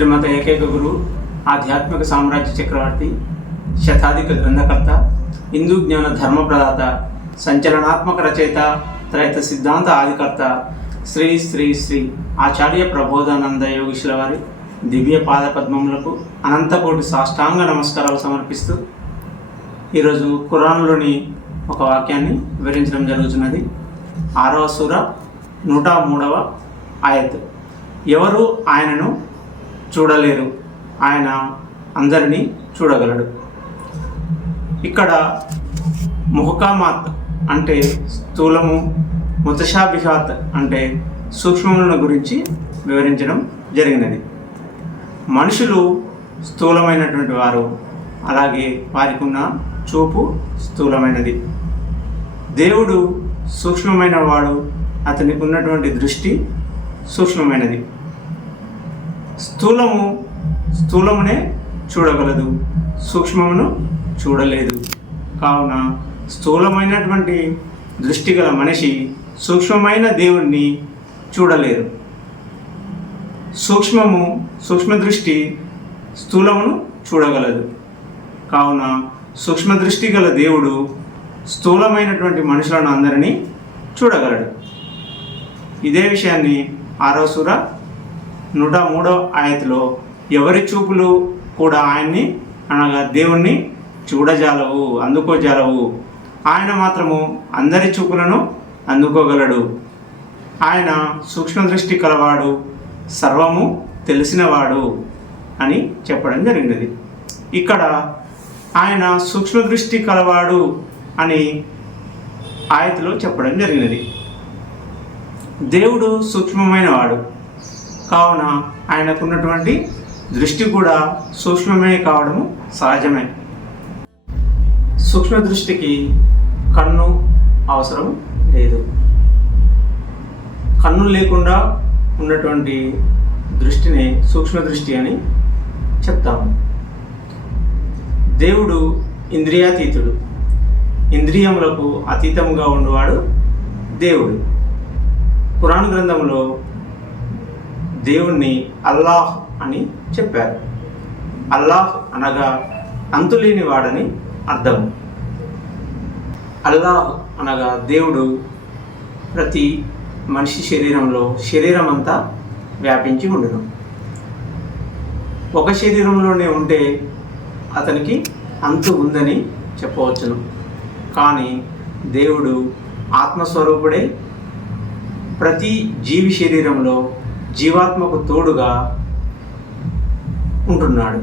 శ్రీమత ఏకైక గురు ఆధ్యాత్మిక సామ్రాజ్య చక్రవర్తి శతాధిక గ్రంథకర్త హిందూ జ్ఞాన ధర్మ ప్రదాత సంచలనాత్మక రచయిత త్రైత సిద్ధాంత ఆదికర్త శ్రీ శ్రీ శ్రీ ఆచార్య ప్రబోధానంద యోగీశ్వర వారి దివ్య పాద పద్మములకు అనంతకోటి సాష్టాంగ నమస్కారాలు సమర్పిస్తూ ఈరోజు ఖురాన్లోని ఒక వాక్యాన్ని వివరించడం జరుగుతున్నది. ఆరవ సూర నూట మూడవ ఆయత్. ఎవరు ఆయనను చూడలేరు. ఆయన అందరినీ చూడగలడు. ఇక్కడ ముహకామాత్ అంటే స్థూలము ముతషాభిషాత్ అంటే సూక్ష్మములను గురించి వివరించడం జరిగినది. మనుషులు స్థూలమైనటువంటి వారు అలాగే వారికి ఉన్న చూపు స్థూలమైనది. దేవుడు సూక్ష్మమైన వాడు అతనికి ఉన్నటువంటి దృష్టి సూక్ష్మమైనది. స్థూలము స్థూలమునే చూడగలదు సూక్ష్మమును చూడలేదు. కావున స్థూలమైనటువంటి దృష్టి గల మనిషి సూక్ష్మమైన దేవుణ్ణి చూడలేరు. సూక్ష్మము సూక్ష్మ దృష్టి స్థూలమును చూడగలదు. కావున సూక్ష్మ దృష్టి గల దేవుడు స్థూలమైనటువంటి మనుషులను అందరినీ చూడగలడు. ఇదే విషయాన్ని ఆరో నూట మూడో ఆయతలో ఎవరి చూపులు కూడా ఆయన్ని అనగా దేవుణ్ణి చూడజాలవు అందుకోజాలవు. ఆయన మాత్రము అందరి చూపులను అందుకోగలడు. ఆయన సూక్ష్మ దృష్టి కలవాడు సర్వము తెలిసినవాడు అని చెప్పడం జరిగినది. ఇక్కడ ఆయన సూక్ష్మ దృష్టి కలవాడు అని ఆయతలో చెప్పడం జరిగినది. దేవుడు సూక్ష్మమైనవాడు. కావున ఆయనకున్నటువంటి దృష్టి కూడా సూక్ష్మమే కావడము సహజమే. సూక్ష్మ దృష్టికి కన్ను అవసరం లేదు. కన్ను లేకుండా ఉన్నటువంటి దృష్టిని సూక్ష్మ దృష్టి అని చెప్తాము. దేవుడు ఇంద్రియాతీతుడు. ఇంద్రియములకు అతీతముగా ఉండేవాడు దేవుడు. పురాణ గ్రంథంలో దేవుణ్ణి అల్లాహ్ అని చెప్పారు. అల్లాహ్ అనగా అంతులేని వాడని అర్థం. అల్లాహ్ అనగా దేవుడు ప్రతి మనిషి శరీరంలో శరీరం అంతా వ్యాపించి ఉండడం ఒక శరీరంలోనే ఉంటే అతనికి అంతు ఉందని చెప్పవచ్చును. కానీ దేవుడు ఆత్మస్వరూపుడే ప్రతి జీవి శరీరంలో జీవాత్మకు తోడుగా ఉంటున్నాడు.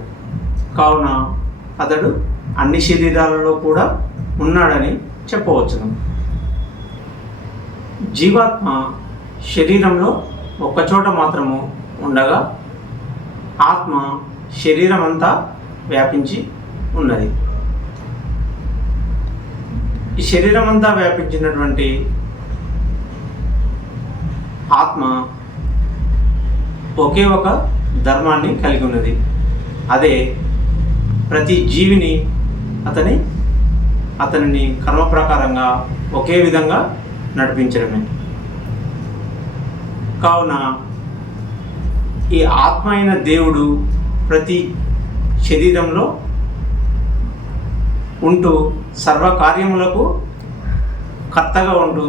కావున అతడు అన్ని శరీరాలలో కూడా ఉన్నాడని చెప్పవచ్చును. జీవాత్మ శరీరంలో ఒక్కచోట మాత్రము ఉండగా ఆత్మ శరీరం అంతా వ్యాపించి ఉన్నది. ఈ శరీరం అంతా వ్యాపించినటువంటి ఆత్మ ఒకే ఒక ధర్మాన్ని కలిగి ఉన్నది. అదే ప్రతి జీవిని అతని అతనిని కర్మ ప్రకారంగా ఒకే విధంగా నడిపించడమే. కావున ఈ ఆత్మ అయిన దేవుడు ప్రతి శరీరంలో ఉంటూ సర్వకార్యములకు కర్తగా ఉంటూ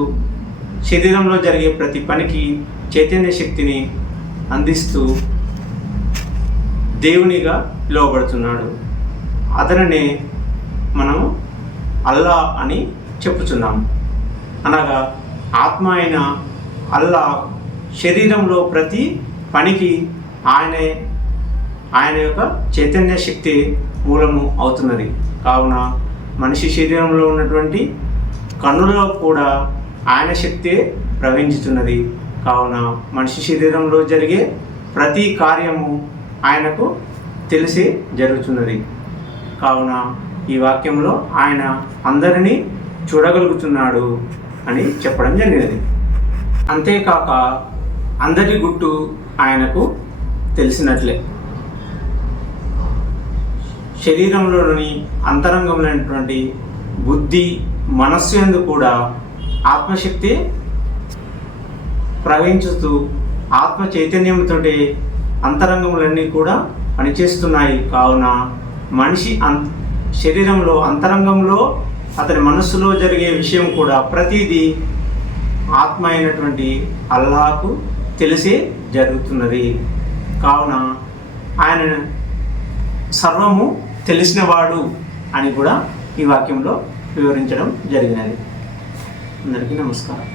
శరీరంలో జరిగే ప్రతి పనికి చైతన్య శక్తిని అందిస్తూ దేవునిగా పిలువబడుతున్నాడు. అతనినే మనము అల్లా అని చెప్పుచున్నాము అనగా ఆత్మ అయిన అల్లా శరీరంలో ప్రతి పనికి ఆయనే ఆయన యొక్క చైతన్య శక్తి మూలము అవుతున్నది. కావున మనిషి శరీరంలో ఉన్నటువంటి కన్నులలో కూడా ఆయన శక్తి ప్రవహించుతున్నది. కావున మనిషి శరీరంలో జరిగే ప్రతి కార్యము ఆయనకు తెలిసి జరుగుతున్నది కావున ఈ వాక్యంలో ఆయన అందరినీ చూడగలుగుతున్నాడు అని చెప్పడం జరిగినది. అంతేకాక అందరి గుట్టు ఆయనకు తెలిసినట్లే. శరీరంలోని అంతరంగంలోనటువంటి బుద్ధి మనస్సు ఎందు కూడా ఆత్మశక్తి ప్రవహించుతూ ఆత్మ చైతన్యంతో అంతరంగములన్నీ కూడా పనిచేస్తున్నాయి. కావున మనిషి అం శరీరంలో అంతరంగంలో అతని మనస్సులో జరిగే విషయం కూడా ప్రతిదీ ఆత్మ అయినటువంటి అల్లాహకు తెలిసే జరుగుతున్నది. కావున ఆయన సర్వము తెలిసినవాడు అని కూడా ఈ వాక్యంలో వివరించడం జరిగినది. అందరికీ నమస్కారం.